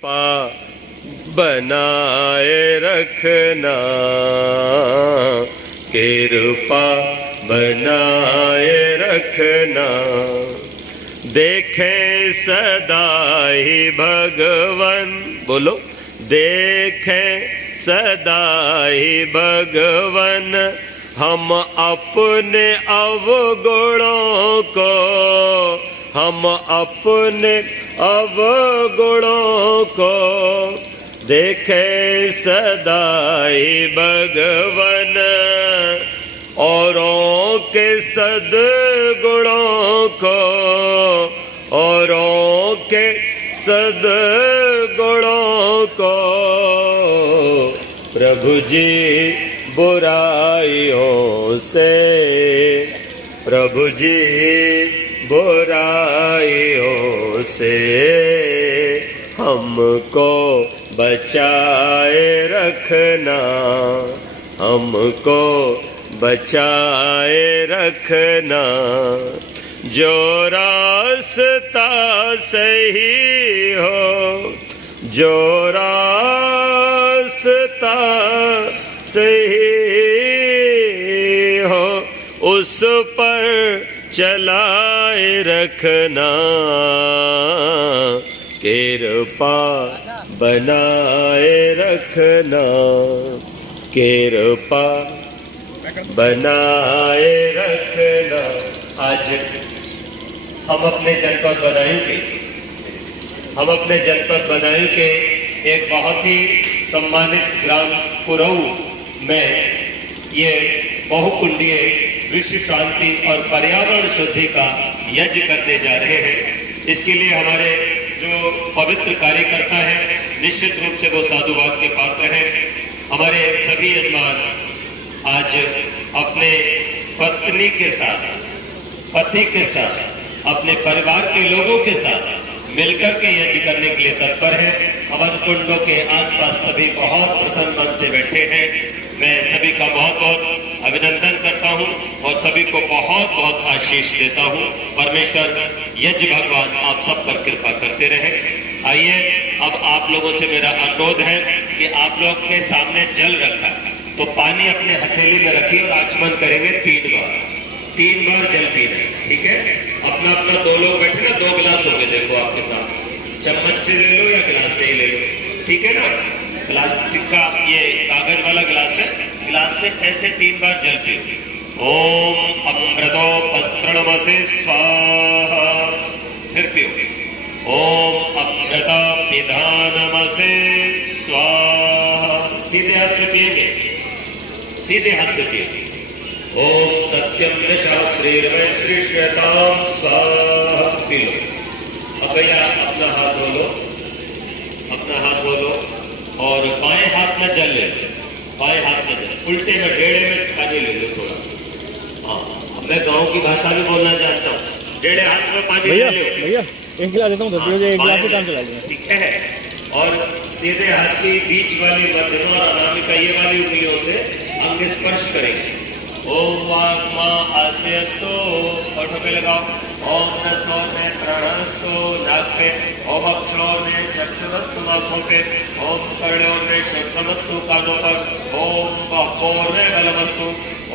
पा बनाए रखना, कृपा बनाए रखना। देखें सदा ही भगवन, बोलो, देखें सदा ही भगवन हम अपने अवगुणों को, हम अपने अवगुणों को देखे सदा ही भगवन, औरों के सद्गुणों को, औरों के सद्गुणों को प्रभु जी बुराइयों से, प्रभु जी बुराइयों से हमको बचाए रखना, हमको बचाए रखना। जो रास्ता सही हो, जो रास्ता सही हो उस पर चलाए रखना, कृपा बनाए रखना, कृपा बनाए रखना। आज हम अपने जनपद बदायूं के, हम अपने जनपद बदायूं के एक बहुत ही सम्मानित ग्राम कुरऊ में ये बहुकुंडीय विश्व शांति और पर्यावरण शुद्धि का यज्ञ करने जा रहे हैं। इसके लिए हमारे जो पवित्र कार्यकर्ता हैं, निश्चित रूप से वो साधुवाद के पात्र हैं। हमारे सभी यजमान आज अपने पत्नी के साथ, पति के साथ, अपने परिवार के लोगों के साथ मिलकर के यज्ञ करने के लिए तत्पर हैं। हवन कुंडों के आसपास सभी बहुत प्रसन्न मन से बैठे हैं। मैं सभी का बहुत बहुत अभिनंदन करता हूं और सभी को बहुत बहुत आशीष देता हूं। परमेश्वर यज्ञ भगवान आप सब पर कृपा करते रहे। आइए, अब आप लोगों से मेरा अनुरोध है कि आप लोग के सामने जल रखा तो पानी अपने हथेली में रखिए और आचमन करेंगे 3 बार, 3 बार जल पीना, ठीक है? अपना अपना 2 लोग बैठे ना, 2 गिलास होंगे, देखो आपके सामने, चम्मच से ले लो या गिलास से ही ले लो, ठीक है ना? प्लास्टिक का ये कागज वाला गिलास है, गिलास से ऐसे 3 बार जल पियो। ओम अमृतोपस्त्रणमसे स्वाहा, फिर पियो। ओम अमृत पिधानमसे स्वाहा, सीधे हाथ से पिएंगे, सीधे हाथ से पिएंगे। ओम सत्यम न शास्त्रेर्वै श्रीष्यताम स्वाहा, पी लो। अब भैया अपना हाथ धो लो, अपना हाथ धो लो और बाएं हाथ में जल ले लो, बाएं हाथ में जल, उल्टे में टेढ़े में पानी ले लो थोड़ा। हाँ, मैं गांव की भाषा भी बोलना जानता हूँ। टेढ़े हाथ में पानी ले लो भैया, एक गिलास देता हूँ, एक गिलास से काम चला लेंगे, ठीक है? और सीधे हाथ की बीच वाली मध्यमा अनामिका ये वाली उंगलियों से अंग स्पर्श करेंगे। ओम वाग्मा आस्यस्तु, होठों पे लगाओ। ओम नसों में प्राणस्तु, नाक पे। ओम अक्षरों में चक्षुस्तु, आंखों पे। ओम कर्णों में शब्दमस्तु, कानों पर। ओम बहोर में बलमस्तु।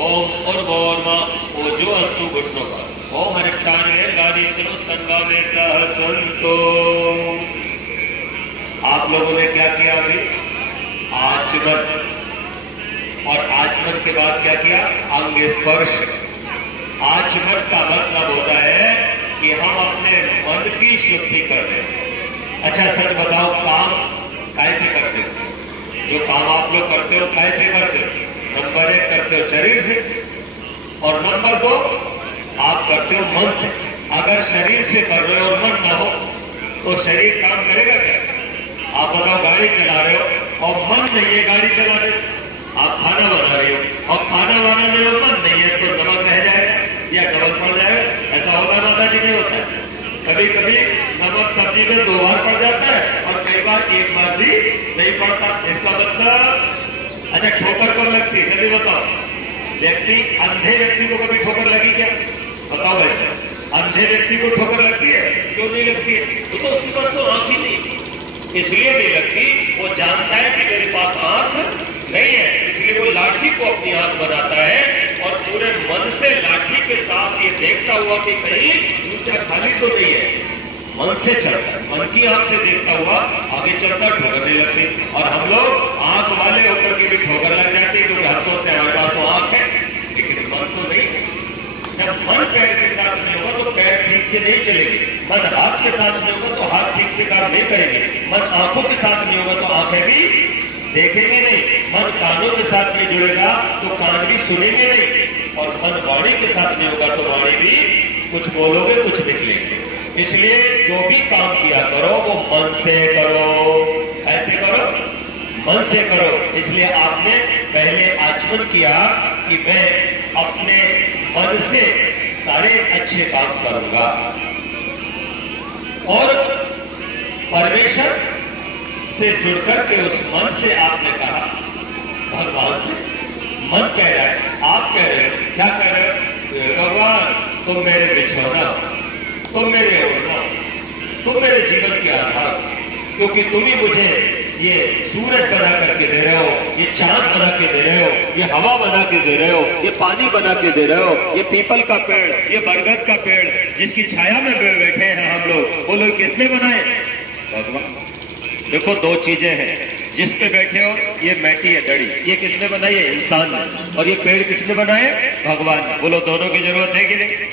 ओम उर्वोर्मा ओजोस्तु, घुटनों पर। ओम हरिष्ठान में गाली स्तंगा में सहसंतो। आप लोगों ने क्या किया अभी? आचमन, और आचमन के बाद क्या किया? अंग स्पर्श। आचमन का मतलब होता है कि हम अपने मन की शुद्धि कर रहे हैं। अच्छा सच बताओ, काम कैसे करते हो? जो काम आप लोग करते हो कैसे करते हो? नंबर 1 करते हो शरीर से, और नंबर 2 आप करते हो मन से। अगर शरीर से कर रहे हो और मन ना हो तो शरीर काम करेगा क्या? आप बताओ, गाड़ी चला रहे हो और मन नहीं है गाड़ी चला रहे हो। आप खाना बना रहे हो और खाना बनाने में मन नहीं है तो नमक रह जाएगा या डबल पड़ जाएगा। ऐसा होता है माता जी? नहीं होता है। कभी कभी नमक सब्जी में 2 बार पड़ जाता है और कई बार 1 बार भी नहीं पड़ता। इसका मतलब, अच्छा ठोकर कब लगती है जल्दी बताओ? व्यक्ति, अंधे व्यक्ति को कभी ठोकर लगी क्या? बताओ भाई, अंधे व्यक्ति को ठोकर लगती है? क्यों नहीं लगती है? तो उसके पास तो आंख ही नहीं। इसलिए नहीं लगती, वो जानता है कि मेरे पास आंख नहीं है, इसलिए वो लाठी को अपनी आंख बनाता है और पूरे मन से लाठी के साथ ये देखता हुआ कि कहीं ऊंचा खाली तो नहीं है, मन से चलता है, मन की आंख से देखता हुआ आगे चलता, ठोकर नहीं लगती। और हम लोग आंख वाले होकर के भी ठोकर लग जाते हैं, क्योंकि हम सोचते हैं हमारे पास तो आंख है, लेकिन मन तो नहीं है। जब मन पैर के साथ नहीं होगा तो पैर ठीक से नहीं चलेगी, मन हाथ के साथ नहीं होगा तो हाथ ठीक से काम नहीं करेंगे, मन आंखों के साथ नहीं होगा तो आंखें भी देखेंगे नहीं, मन कानों के साथ नहीं जुड़ेगा तो कान भी सुनेंगे नहीं, और मन वाणी के साथ नहीं होगा तो वाणी भी कुछ बोलोगे कुछ निकलेंगे। इसलिए जो भी काम किया करो वो मन से करो। ऐसे करो, मन से करो। इसलिए आपने पहले आचमन किया कि मैं अपने मन से सारे अच्छे काम करूंगा, और परमेश्वर से जुड़कर के उस मन से आपने कहा, भगवान से मन कह रहा है, आप कह रहे हो, क्या कह रहे हो? भगवान तुम मेरे बिछोना, तुम मेरे ओढ़ना, तुम मेरे जीवन के आधार, क्योंकि तुम ही मुझे ये सूरज बना करके दे रहे हो, ये चांद बना के दे रहे हो, ये हवा बना के दे रहे हो, ये पानी बना के दे रहे हो, ये पीपल का पेड़, ये बरगद का पेड़ जिसकी छाया में बैठे हैं हम लोग, बोलो किसने बनाए? भगवान। देखो दो चीजें हैं, जिस पे बैठे हो ये मैटी है दड़ी, ये किसने बनाई है? इंसान ने। और ये पेड़ किसने बनाए? भगवान। बोलो दोनों की जरूरत है कि नहीं?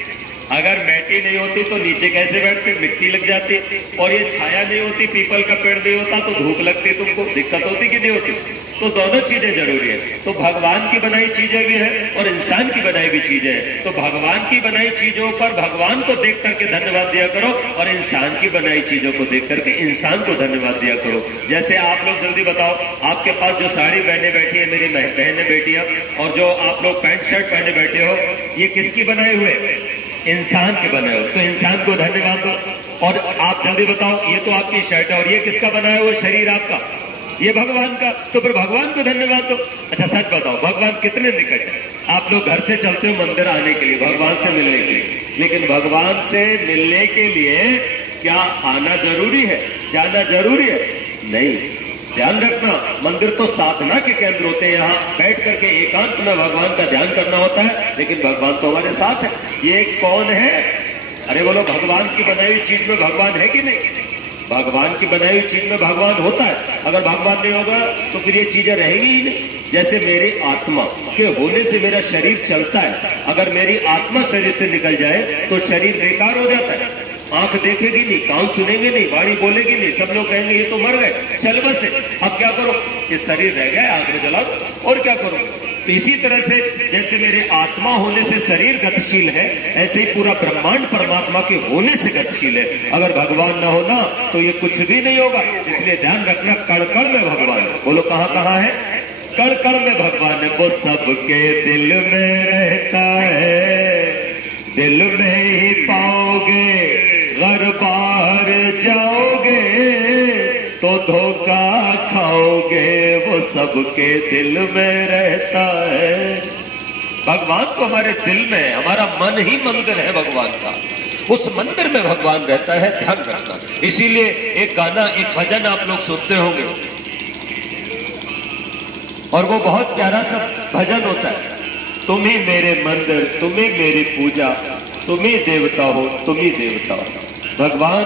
अगर मैटी नहीं होती तो नीचे कैसे बैठते? मिट्टी लग जाती। और ये छाया नहीं होती, पीपल का पेड़ नहीं होता तो धूप लगती, तुमको दिक्कत होती कि नहीं होती? तो दोनों चीजें जरूरी है। तो भगवान की बनाई चीजें भी है और इंसान की बनाई भी चीजें है। तो भगवान की बनाई चीजों पर भगवान को देख करके धन्यवाद दिया करो, और इंसान की बनाई चीजों को देख करके इंसान को धन्यवाद दिया करो। जैसे आप लोग जल्दी बताओ, आपके पास जो साड़ी पहने बैठी है मेरी बहनें बेटियां, और जो आप लोग पैंट शर्ट पहने बैठे हो, ये किसकी बनाए हुए? इंसान के बनाए हो, तो इंसान को धन्यवाद दो। और आप जल्दी बताओ, ये तो आपकी शर्ट है और ये किसका बनाया हुआ शरीर आपका? ये भगवान का, तो फिर भगवान को धन्यवाद दो। अच्छा सच बताओ, भगवान कितने निकट है? आप लोग घर से चलते हो मंदिर आने के लिए, भगवान से मिलने के लिए, लेकिन भगवान से मिलने के लिए क्या आना जरूरी है? जाना जरूरी है? नहीं। ध्यान रखना, मंदिर तो साधना के केंद्र होते हैं, यहाँ बैठ करके एकांत में भगवान का ध्यान करना होता है, लेकिन भगवान तो हमारे साथ है। ये कौन है? अरे बोलो, भगवान की बनाई हुई चीज में भगवान है कि नहीं? भगवान की बनाई हुई चीज में भगवान होता है। अगर भगवान नहीं होगा तो फिर ये चीजें रहेंगी ही नहीं। जैसे मेरी आत्मा के होने से मेरा शरीर चलता है, अगर मेरी आत्मा शरीर से निकल जाए तो शरीर बेकार हो जाता है। आंख देखेगी नहीं, कान सुनेंगे नहीं, वाणी बोलेगी नहीं, सब लोग कहेंगे ये तो मर गए, चल बस। अब क्या करो? ये शरीर रह गया, आग में जला दो, और क्या करो? तो इसी तरह से जैसे मेरे आत्मा होने से शरीर गतिशील है, ऐसे ही पूरा ब्रह्मांड परमात्मा के होने से गतिशील है। अगर भगवान ना होना तो ये कुछ भी नहीं होगा। इसलिए ध्यान रखना, कण कण में भगवान है। बोलो कहाँ कहाँ है? कण कण में भगवान है। वो सबके दिल में रहता है, दिल में ही पाओगे, घर बाहर जाओगे तो धोखा खाओगे, वो सबके दिल में रहता है। भगवान तो हमारे दिल में है, हमारा मन ही मंदिर है भगवान का, उस मंदिर में भगवान रहता है। ध्यान रखना। इसीलिए एक गाना, एक भजन आप लोग सुनते होंगे, और वो बहुत प्यारा सा भजन होता है, तुम ही मेरे मंदिर, तुम ही मेरी पूजा, तुम ही देवता हो, तुम ही देवता हो। भगवान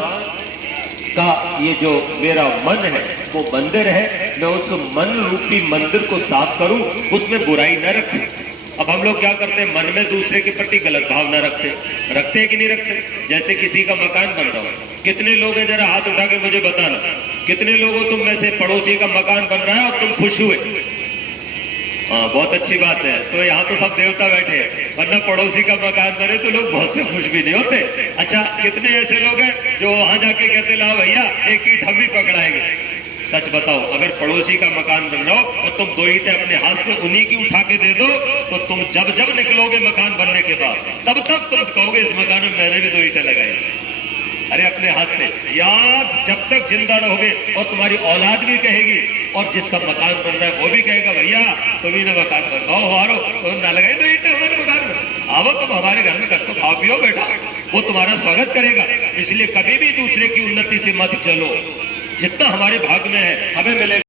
का ये जो मेरा मन है वो मंदिर है, मैं उस मन रूपी मंदिर को साफ करूं, उसमें बुराई न रखूं। अब हम लोग क्या करते हैं? मन में दूसरे के प्रति गलत भावना रखते हैं कि नहीं रखते? जैसे किसी का मकान बन रहा हो, कितने लोग हैं, जरा हाथ उठा के मुझे बताना, कितने लोगों तुम में से पड़ोसी का मकान बन रहा है और तुम खुश हुए? हाँ, बहुत अच्छी बात है। तो यहाँ तो सब देवता बैठे हैं, वरना पड़ोसी का मकान बने तो लोग बहुत से खुश भी नहीं होते। अच्छा, कितने ऐसे लोग हैं जो वहां जाके कहते ला भैया एक ईंट हम भी पकड़ाएंगे? सच बताओ, अगर पड़ोसी का मकान बन रहा हो और तुम 2 ईंटें अपने हाथ से उन्हीं की उठा के दे दो, तो तुम जब जब निकलोगे मकान बनने के बाद, तब तक तुम कहोगे इस मकान में मैंने भी 2 ईंटें लगाई। अरे अपने हाथ से, याद जब तक जिंदा रहोगे, और तुम्हारी औलाद भी कहेगी, और जिसका मकान बन रहा है वो भी कहेगा भैया तुम्ही ने मकान बनाओ, हारो तो ना लगाए तो ईंटें हमारे मकान में, आओ तुम हमारे घर में कष्ट खाओ पियो बेटा, वो तुम्हारा स्वागत करेगा। इसलिए कभी भी दूसरे की उन्नति से मत चलो, जितना हमारे भाग में है हमें मिलेगा।